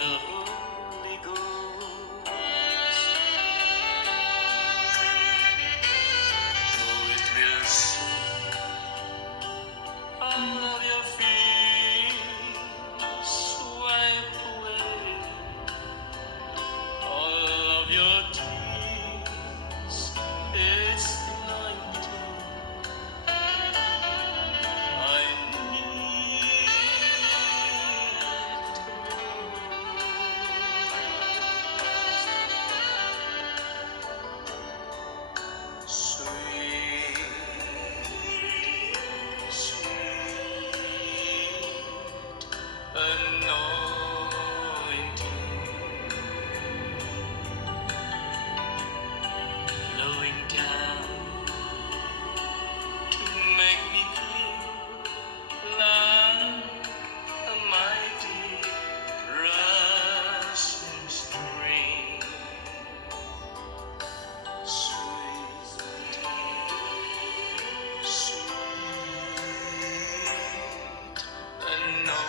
the Holy Ghost. Oh, it will soon all of your fears wipe away, all of your tears. It's the anointing I need to know. Sweet, sweet anointing flowing down to make me clean like a mighty rushing stream. Sweet, sweet anointing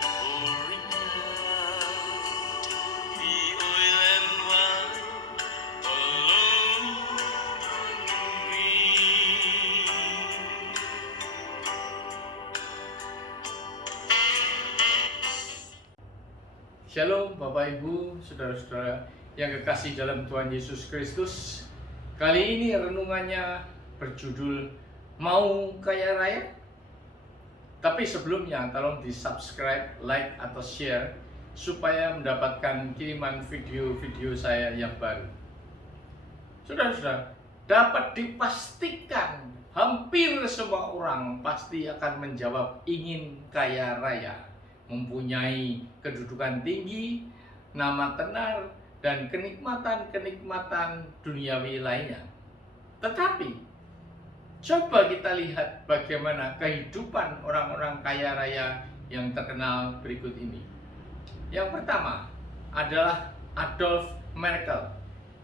pouring out the oil and wine alone me. Shalom Bapak Ibu, Saudara-saudara yang kekasih dalam Tuhan Yesus Kristus. Kali ini renungannya berjudul Mau Kaya Raya? Tapi sebelumnya tolong di subscribe, like, atau share supaya mendapatkan kiriman video-video saya yang baru. Saudara-saudara, dapat dipastikan hampir semua orang pasti akan menjawab ingin kaya raya, mempunyai kedudukan tinggi, nama tenar, dan kenikmatan-kenikmatan duniawi lainnya. Tetapi, coba kita lihat bagaimana kehidupan orang-orang kaya raya yang terkenal berikut ini. Yang pertama adalah Adolf Merkel,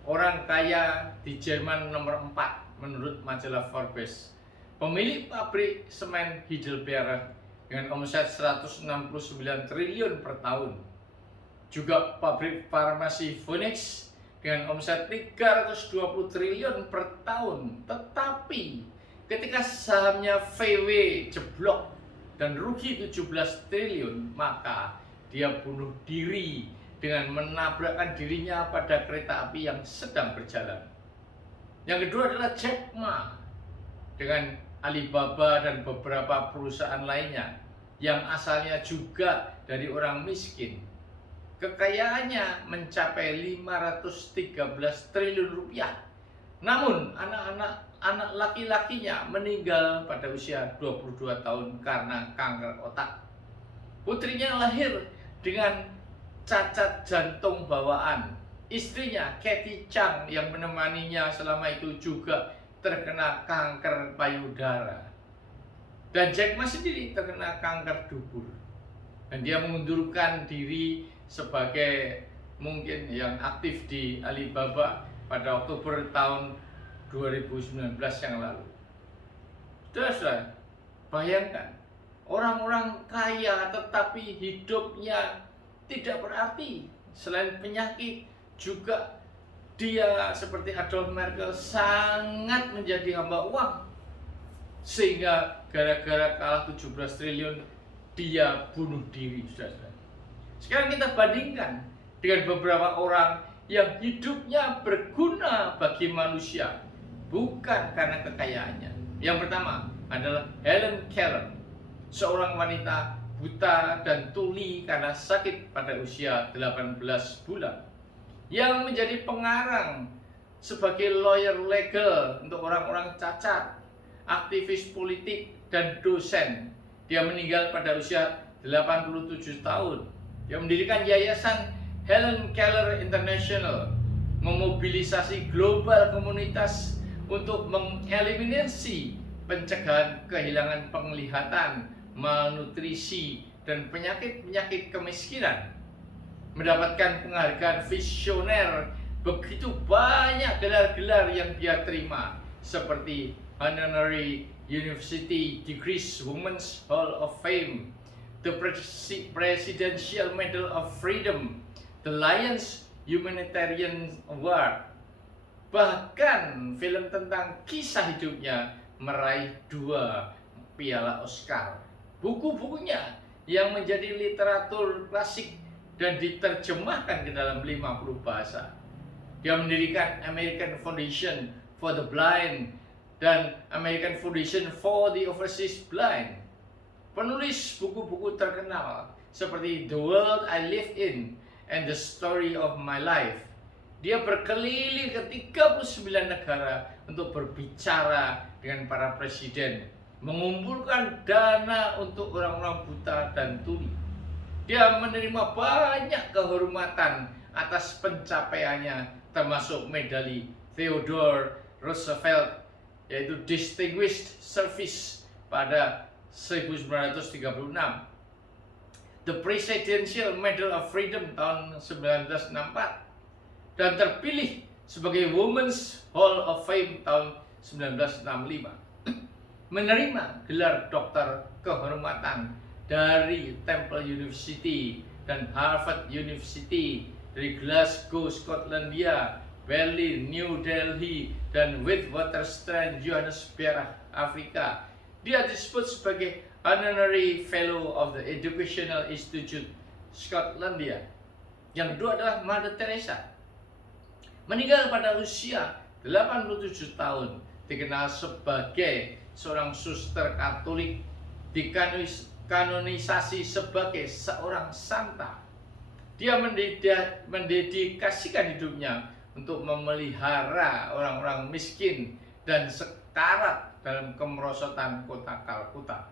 orang kaya di Jerman nomor 4 menurut majalah Forbes. Pemilik pabrik semen Heidelberg dengan omset 169 triliun per tahun. Juga pabrik farmasi Phoenix dengan omset 320 triliun per tahun. Tetapi ketika sahamnya VW jeblok dan rugi 17 triliun, maka dia bunuh diri dengan menabrakkan dirinya pada kereta api yang sedang berjalan. Yang kedua adalah Jack Ma dengan Alibaba dan beberapa perusahaan lainnya yang asalnya juga dari orang miskin. Kekayaannya mencapai 513 triliun rupiah. Namun anak laki-lakinya meninggal pada usia 22 tahun karena kanker otak. Putrinya lahir dengan cacat jantung bawaan. Istrinya Kathy Chang yang menemaninya selama itu juga terkena kanker payudara. Dan Jack Ma sendiri terkena kanker dubur. Dan dia mengundurkan diri sebagai mungkin yang aktif di Alibaba pada Oktober tahun 2019 yang lalu. Saudara, bayangkan orang-orang kaya tetapi hidupnya tidak berarti. Selain penyakit, juga dia seperti Adolf Merkel sangat menjadi hamba uang. Sehingga gara-gara kalah 17 triliun dia bunuh diri, saudara. Sekarang kita bandingkan dengan beberapa orang yang hidupnya berguna bagi manusia, bukan karena kekayaannya. Yang pertama adalah Helen Keller, seorang wanita buta dan tuli karena sakit pada usia 18 bulan, yang menjadi pengarang sebagai lawyer legal untuk orang-orang cacat, aktivis politik, dan dosen. Dia meninggal pada usia 87 tahun. Dia mendirikan yayasan Helen Keller International, memobilisasi global komunitas untuk mengeliminasi pencegahan kehilangan penglihatan, malnutrisi, dan penyakit-penyakit kemiskinan. Mendapatkan penghargaan visioner, begitu banyak gelar-gelar yang dia terima, seperti Honorary University Degrees Women's Hall of Fame, the Presidential Medal of Freedom, the Lions Humanitarian Award. Bahkan film tentang kisah hidupnya meraih 2 piala Oscar. Buku-bukunya yang menjadi literatur klasik dan diterjemahkan ke dalam 50 bahasa. Dia mendirikan American Foundation for the Blind dan American Foundation for the Overseas Blind. Penulis buku-buku terkenal seperti The World I Live In and The Story of My Life. Dia berkeliling ke 39 negara untuk berbicara dengan para presiden, mengumpulkan dana untuk orang-orang buta dan tuli. Dia menerima banyak kehormatan atas pencapaiannya, termasuk medali Theodore Roosevelt, yaitu Distinguished Service pada 1936, the Presidential Medal of Freedom tahun 1964, dan terpilih sebagai Women's Hall of Fame tahun 1965. Menerima gelar doktor kehormatan dari Temple University dan Harvard University, dari Glasgow, Skotlandia, Berlin, New Delhi, dan Witwatersrand, Johannesburg, Afrika. Dia disebut sebagai Honorary Fellow of the Educational Institute Skotlandia. Yang kedua adalah Mother Teresa. Meninggal pada usia 87 tahun, dikenal sebagai seorang suster Katolik, dikanonisasi sebagai seorang santa. Dia mendedikasikan hidupnya untuk memelihara orang-orang miskin dan sekarat dalam kemerosotan kota Kalkuta.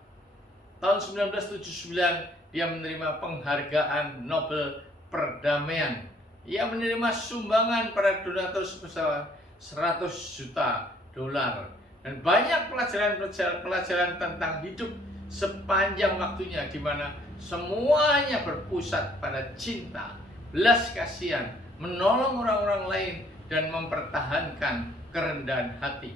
Tahun 1979 dia menerima penghargaan Nobel Perdamaian. Ia menerima sumbangan para donatur sebesar 100 juta dolar dan banyak pelajaran tentang hidup sepanjang waktunya, di mana semuanya berpusat pada cinta, belas kasihan, menolong orang-orang lain, dan mempertahankan kerendahan hati.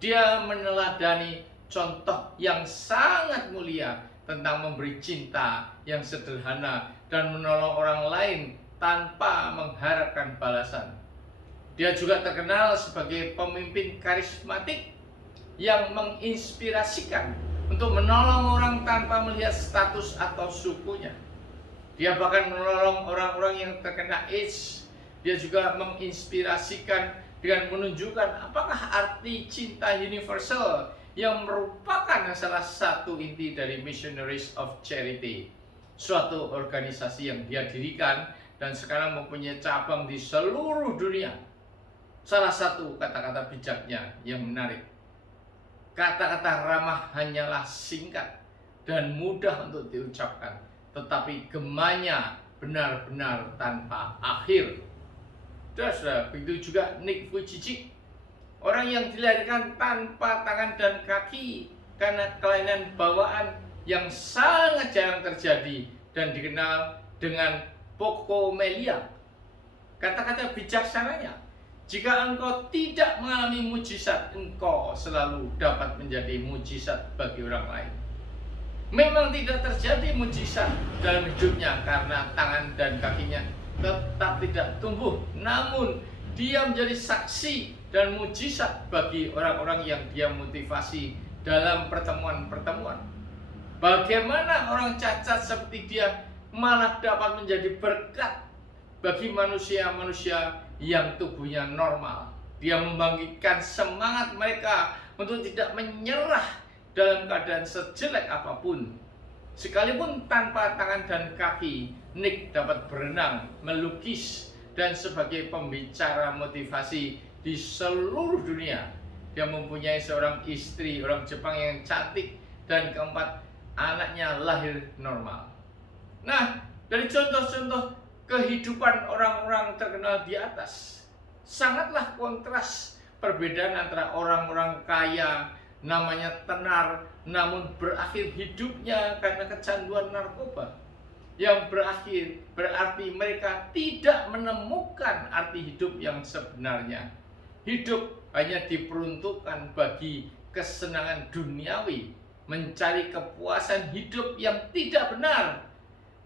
Dia meneladani contoh yang sangat mulia tentang memberi cinta yang sederhana dan menolong orang lain tanpa mengharapkan balasan. Dia juga terkenal sebagai pemimpin karismatik yang menginspirasikan untuk menolong orang tanpa melihat status atau sukunya. Dia bahkan menolong orang-orang yang terkena AIDS. Dia juga menginspirasikan dengan menunjukkan apakah arti cinta universal yang merupakan salah satu inti dari Missionaries of Charity, suatu organisasi yang dia dirikan dan sekarang mempunyai cabang di seluruh dunia. Salah satu kata-kata bijaknya yang menarik, kata-kata ramah hanyalah singkat dan mudah untuk diucapkan, tetapi gemanya benar-benar tanpa akhir. Saudara, begitu juga Nick Vujicic, orang yang dilahirkan tanpa tangan dan kaki karena kelainan bawaan yang sangat jarang terjadi dan dikenal dengan pokomelia. Kata-kata bijaksananya, jika engkau tidak mengalami mujizat, engkau selalu dapat menjadi mujizat bagi orang lain. Memang tidak terjadi mujizat dalam hidupnya karena tangan dan kakinya tetap tidak tumbuh, namun dia menjadi saksi dan mujizat bagi orang-orang yang dia motivasi dalam pertemuan-pertemuan. Bagaimana orang cacat seperti dia malah dapat menjadi berkat bagi manusia-manusia yang tubuhnya normal. Dia membangkitkan semangat mereka untuk tidak menyerah dalam keadaan sejelek apapun. Sekalipun tanpa tangan dan kaki, Nick dapat berenang, melukis, dan sebagai pembicara motivasi di seluruh dunia. Dia mempunyai seorang istri, orang Jepang yang cantik, dan keempat anaknya lahir normal. Nah, dari contoh-contoh kehidupan orang-orang terkenal di atas, sangatlah kontras perbedaan antara orang-orang kaya, namanya tenar, namun berakhir hidupnya karena kecanduan narkoba, yang berakhir berarti mereka tidak menemukan arti hidup yang sebenarnya. Hidup hanya diperuntukkan bagi kesenangan duniawi, mencari kepuasan hidup yang tidak benar,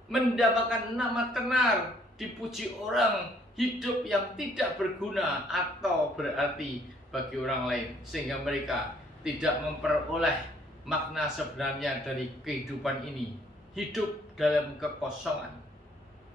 mendapatkan nama tenar, dipuji orang, hidup yang tidak berguna atau berarti bagi orang lain, sehingga mereka tidak memperoleh makna sebenarnya dari kehidupan ini, hidup dalam kekosongan.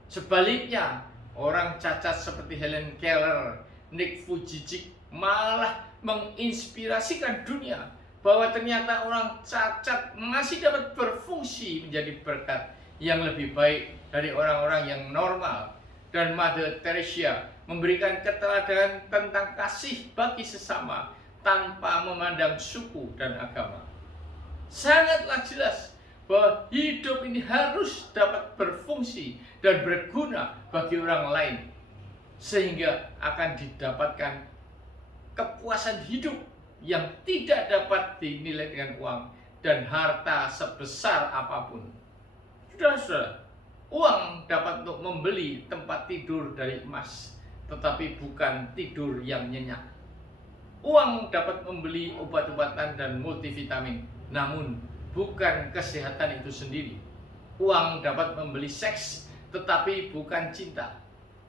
Sebaliknya, orang cacat seperti Helen Keller, Nick Vujicic malah menginspirasikan dunia bahwa ternyata orang cacat masih dapat berfungsi menjadi berkat yang lebih baik dari orang-orang yang normal. Dan Mother Teresa memberikan keteladanan tentang kasih bagi sesama tanpa memandang suku dan agama. Sangatlah jelas bahwa hidup ini harus dapat berfungsi dan berguna bagi orang lain, sehingga akan didapatkan kepuasan hidup yang tidak dapat dinilai dengan uang dan harta sebesar apapun. Saudara-saudara, uang dapat untuk membeli tempat tidur dari emas, tetapi bukan tidur yang nyenyak. Uang dapat membeli obat-obatan dan multivitamin, namun bukan kesehatan itu sendiri. Uang dapat membeli seks, tetapi bukan cinta.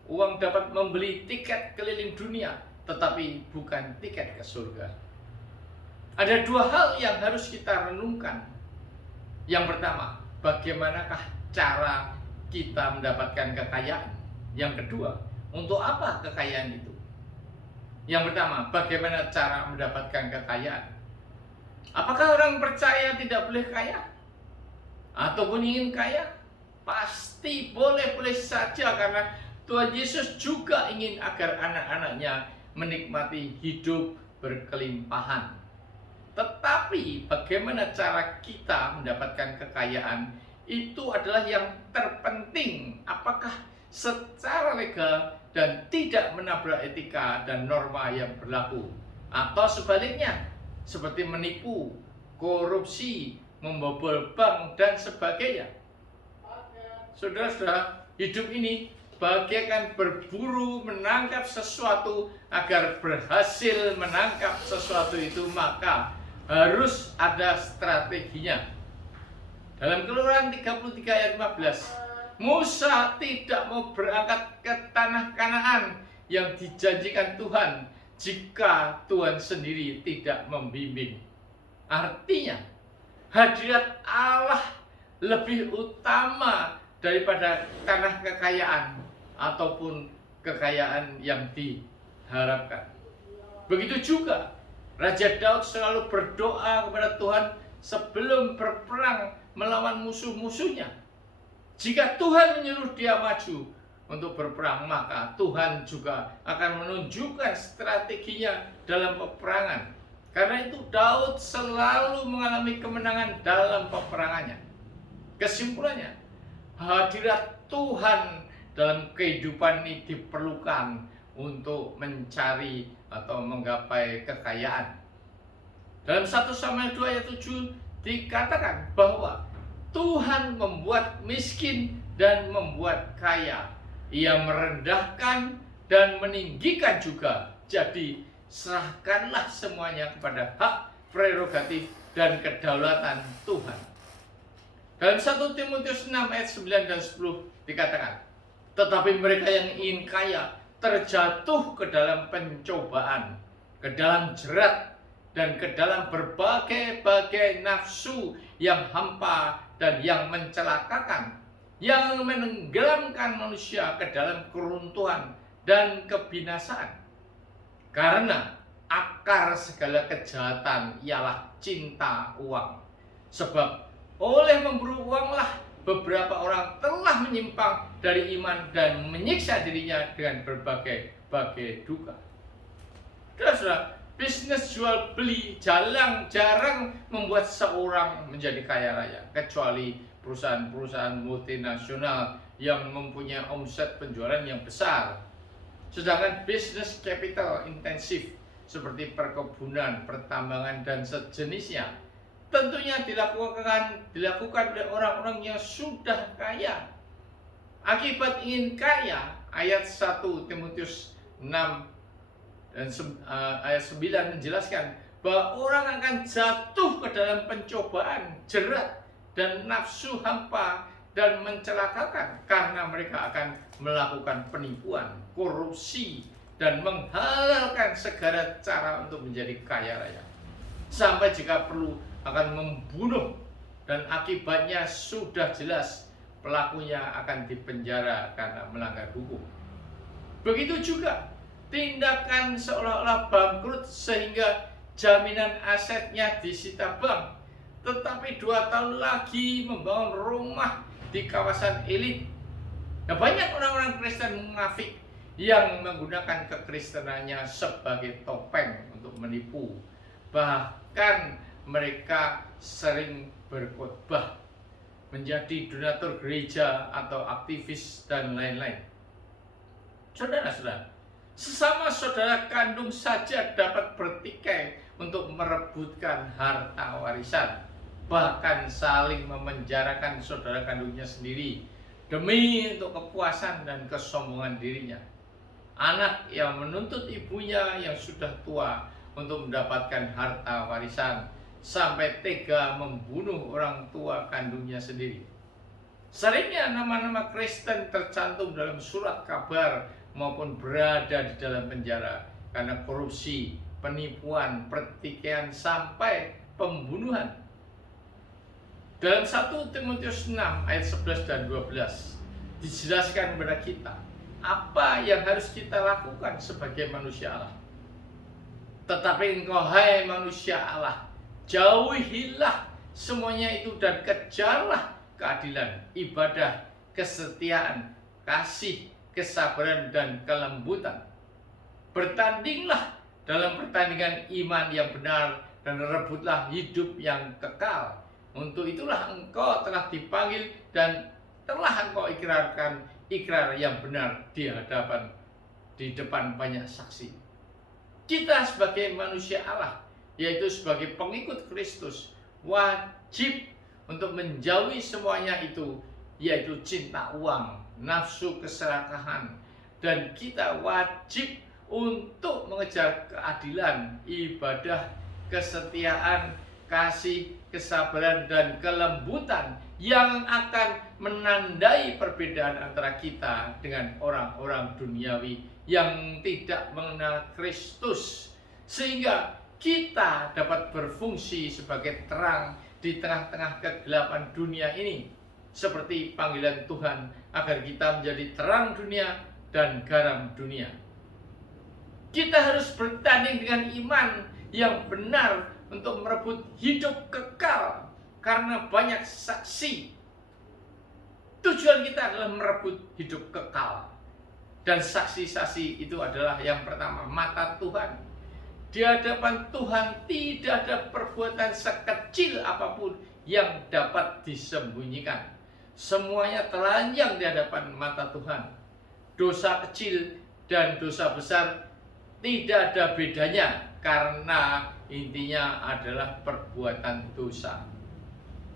Uang dapat membeli tiket keliling dunia, tetapi bukan tiket ke surga. Ada dua hal yang harus kita renungkan. Yang pertama, bagaimanakah cara kita mendapatkan kekayaan? Yang kedua, untuk apa kekayaan itu? Yang pertama, bagaimana cara mendapatkan kekayaan? Apakah orang percaya tidak boleh kaya? Ataupun ingin kaya? Pasti boleh-boleh saja, karena Tuhan Yesus juga ingin agar anak-anaknya menikmati hidup berkelimpahan. Tetapi bagaimana cara kita mendapatkan kekayaan itu adalah yang terpenting. Apakah secara legal dan tidak menabrak etika dan norma yang berlaku, atau sebaliknya seperti menipu, korupsi, membobol bank dan sebagainya. Saudara-saudara, hidup ini bagaikan berburu menangkap sesuatu. Agar berhasil menangkap sesuatu itu, maka harus ada strateginya. Dalam Keluaran 33 ayat 15, Musa tidak mau berangkat ke tanah Kanaan yang dijanjikan Tuhan jika Tuhan sendiri tidak membimbing. Artinya, hadirat Allah lebih utama daripada tanah kekayaan ataupun kekayaan yang diharapkan. Begitu juga Raja Daud selalu berdoa kepada Tuhan sebelum berperang melawan musuh-musuhnya. Jika Tuhan menyuruh dia maju untuk berperang, maka Tuhan juga akan menunjukkan strateginya dalam peperangan. Karena itu Daud selalu mengalami kemenangan dalam peperangannya. Kesimpulannya, hadirat Tuhan dalam kehidupan ini diperlukan untuk mencari atau menggapai kekayaan. Dalam 1 Samuel 2 ayat 7 dikatakan bahwa Tuhan membuat miskin dan membuat kaya. Ia merendahkan dan meninggikan juga. Jadi serahkanlah semuanya kepada hak prerogatif dan kedaulatan Tuhan. Dalam 1 Timotius 6 ayat 9 dan 10 dikatakan, tetapi mereka yang ingin kaya terjatuh ke dalam pencobaan, ke dalam jerat, dan ke dalam berbagai-bagai nafsu yang hampa dan yang mencelakakan, yang menenggelamkan manusia ke dalam keruntuhan dan kebinasaan. Karena akar segala kejahatan ialah cinta uang. Sebab oleh memburu uanglah beberapa orang telah menyimpang dari iman dan menyiksa dirinya dengan berbagai-bagai duka. Saudara, bisnis jual beli jarang membuat seorang menjadi kaya raya, kecuali perusahaan-perusahaan multinasional yang mempunyai omset penjualan yang besar. Sedangkan bisnis capital intensif seperti perkebunan, pertambangan dan sejenisnya tentunya dilakukan oleh orang-orang yang sudah kaya. Akibat ingin kaya, ayat 1 Timotius 6 dan ayat 9 menjelaskan bahwa orang akan jatuh ke dalam pencobaan, jerat, dan nafsu hampa dan mencelakakan karena mereka akan melakukan penipuan, korupsi, dan menghalalkan segala cara untuk menjadi kaya raya. Sampai jika perlu akan membunuh, dan akibatnya sudah jelas, pelakunya akan dipenjara karena melanggar hukum. Begitu juga tindakan seolah-olah bangkrut sehingga jaminan asetnya disita bank, tetapi 2 tahun lagi membangun rumah di kawasan elit. Nah, banyak orang-orang Kristen munafik yang menggunakan kekristenannya sebagai topeng untuk menipu. Bahkan mereka sering berkhotbah, menjadi donatur gereja atau aktivis dan lain-lain. Saudara-saudara, sesama saudara kandung saja dapat bertikai untuk merebutkan harta warisan, bahkan saling memenjarakan saudara kandungnya sendiri demi untuk kepuasan dan kesombongan dirinya. Anak yang menuntut ibunya yang sudah tua untuk mendapatkan harta warisan sampai tega membunuh orang tua kandungnya sendiri. Seringnya nama-nama Kristen tercantum dalam surat kabar maupun berada di dalam penjara karena korupsi, penipuan, pertikaian, sampai pembunuhan. Dalam 1 Timotius 6 ayat 11 dan 12 dijelaskan kepada kita apa yang harus kita lakukan sebagai manusia Allah. Tetapi engkau, hai manusia Allah, jauhilah semuanya itu dan kejarlah keadilan, ibadah, kesetiaan, kasih, kesabaran, dan kelembutan. Bertandinglah dalam pertandingan iman yang benar dan rebutlah hidup yang kekal. Untuk itulah engkau telah dipanggil dan telah engkau ikrarkan ikrar yang benar di depan banyak saksi. Kita sebagai manusia Allah, yaitu sebagai pengikut Kristus, wajib untuk menjauhi semuanya itu, yaitu cinta uang, nafsu keserakahan, dan kita wajib untuk mengejar keadilan, ibadah, kesetiaan, kasih, kesabaran, dan kelembutan yang akan menandai perbedaan antara kita dengan orang-orang duniawi yang tidak mengenal Kristus, sehingga kita dapat berfungsi sebagai terang di tengah-tengah kegelapan dunia ini, seperti panggilan Tuhan agar kita menjadi terang dunia dan garam dunia. Kita harus bertanding dengan iman yang benar untuk merebut hidup kekal karena banyak saksi. Tujuan kita adalah merebut hidup kekal. Dan saksi-saksi itu adalah yang pertama, mata Tuhan. Di hadapan Tuhan tidak ada perbuatan sekecil apapun yang dapat disembunyikan. Semuanya telanjang di hadapan mata Tuhan. Dosa kecil dan dosa besar tidak ada bedanya karena intinya adalah perbuatan dosa.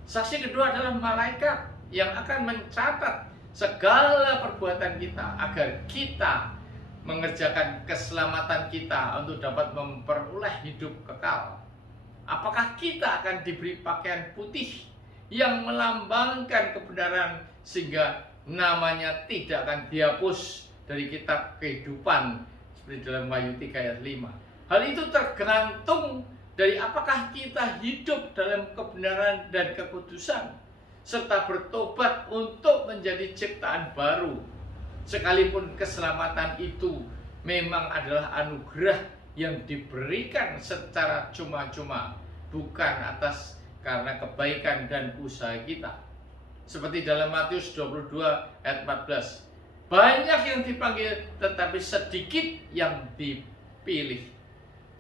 Saksi kedua adalah malaikat yang akan mencatat segala perbuatan kita agar kita mengerjakan keselamatan kita untuk dapat memperoleh hidup kekal. Apakah kita akan diberi pakaian putih yang melambangkan kebenaran sehingga namanya tidak akan dihapus dari kitab kehidupan seperti dalam Wahyu 3 ayat 5. Hal itu tergantung dari apakah kita hidup dalam kebenaran dan kekudusan serta bertobat untuk menjadi ciptaan baru. Sekalipun keselamatan itu memang adalah anugerah yang diberikan secara cuma-cuma, bukan atas karena kebaikan dan usaha kita. Seperti dalam Matius 22 ayat 14. Banyak yang dipanggil tetapi sedikit yang dipilih.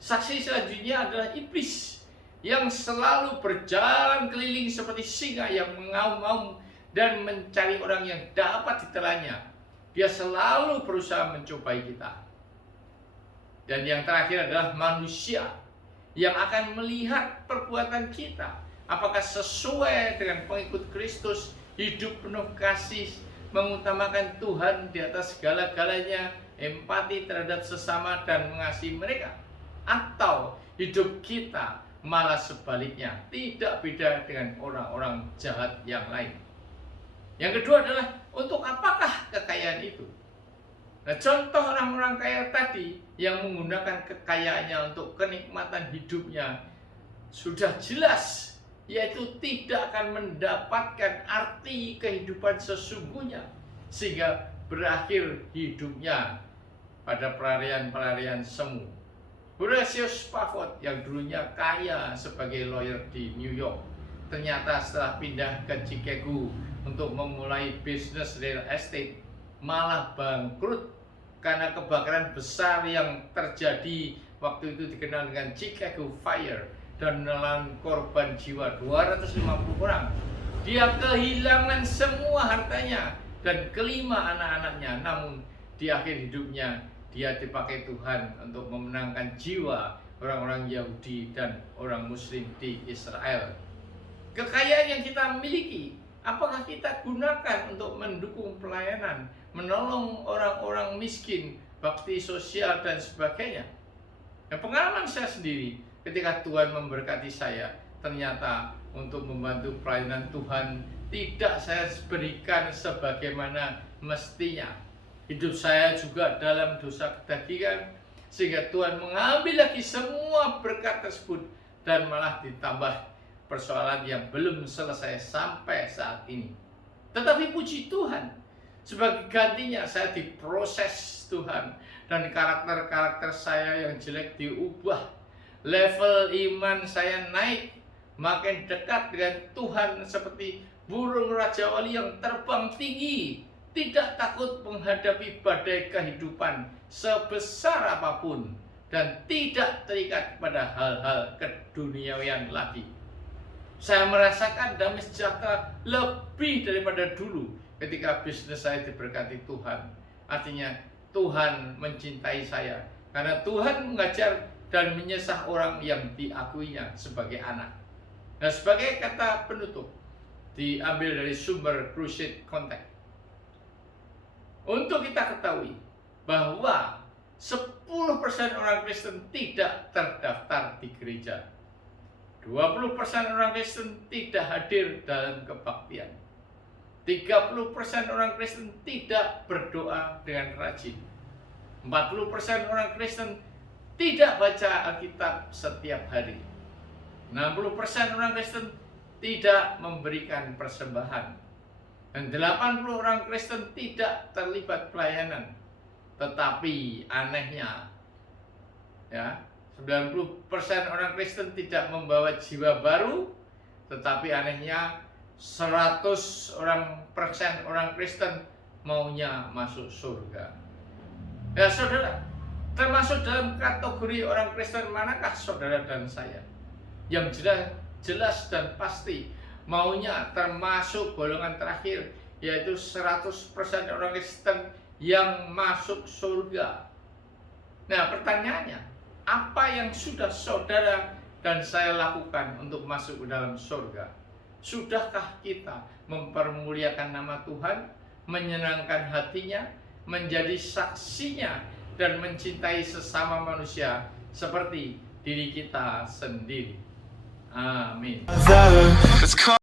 Saksi selanjutnya adalah iblis yang selalu berjalan keliling seperti singa yang mengaum-ngaum dan mencari orang yang dapat ditelannya. Dia selalu berusaha mencobai kita. Dan yang terakhir adalah manusia yang akan melihat perbuatan kita. Apakah sesuai dengan pengikut Kristus, hidup penuh kasih, mengutamakan Tuhan di atas segala-galanya, empati terhadap sesama dan mengasihi mereka. Atau hidup kita malah sebaliknya tidak beda dengan orang-orang jahat yang lain. Yang kedua adalah untuk apakah kekayaan itu? Nah, contoh orang-orang kaya tadi yang menggunakan kekayaannya untuk kenikmatan hidupnya sudah jelas, yaitu tidak akan mendapatkan arti kehidupan sesungguhnya, sehingga berakhir hidupnya pada pelarian-pelarian semu. Horatio Spafford yang dulunya kaya sebagai lawyer di New York, ternyata setelah pindah ke Chicago untuk memulai bisnis real estate malah bangkrut karena kebakaran besar yang terjadi waktu itu dikenal dengan Chicago Fire dan menelan korban jiwa 250 orang. Dia kehilangan semua hartanya dan kelima anak-anaknya, namun di akhir hidupnya dia dipakai Tuhan untuk memenangkan jiwa orang-orang Yahudi dan orang Muslim di Israel. Kekayaan yang kita miliki, apakah kita gunakan untuk mendukung pelayanan, menolong orang-orang miskin, bakti sosial dan sebagainya? Nah, pengalaman saya sendiri ketika Tuhan memberkati saya, ternyata untuk membantu pelayanan Tuhan tidak saya berikan sebagaimana mestinya. Hidup saya juga dalam dosa kedagingan, sehingga Tuhan mengambil lagi semua berkat tersebut dan malah ditambah persoalan yang belum selesai sampai saat ini. Tetapi puji Tuhan, sebagai gantinya saya diproses Tuhan dan karakter-karakter saya yang jelek diubah. Level iman saya naik, makin dekat dengan Tuhan seperti burung Raja Wali yang terbang tinggi, tidak takut menghadapi badai kehidupan sebesar apapun dan tidak terikat pada hal-hal keduniawian lagi. Saya merasakan damai sejahtera lebih daripada dulu ketika bisnis saya diberkati Tuhan. Artinya Tuhan mencintai saya karena Tuhan mengajar dan menyesah orang yang diakuinya sebagai anak. Nah, sebagai kata penutup diambil dari sumber Crusade Contact. Untuk kita ketahui bahwa 10% orang Kristen tidak terdaftar di gereja. 20% orang Kristen tidak hadir dalam kebaktian. 30% orang Kristen tidak berdoa dengan rajin. 40% orang Kristen tidak baca Alkitab setiap hari. 60% orang Kristen tidak memberikan persembahan. Dan 80 orang Kristen tidak terlibat pelayanan. Tetapi anehnya, ya, 90% orang Kristen tidak membawa jiwa baru, tetapi anehnya 100% orang Kristen maunya masuk surga. Ya saudara, termasuk dalam kategori orang Kristen manakah saudara dan saya? Yang jelas dan pasti maunya termasuk golongan terakhir, yaitu 100% orang Kristen yang masuk surga. Nah, pertanyaannya, apa yang sudah saudara dan saya lakukan untuk masuk ke dalam surga? Sudahkah kita mempermuliakan nama Tuhan, menyenangkan hatinya, menjadi saksinya, dan mencintai sesama manusia seperti diri kita sendiri? Amin.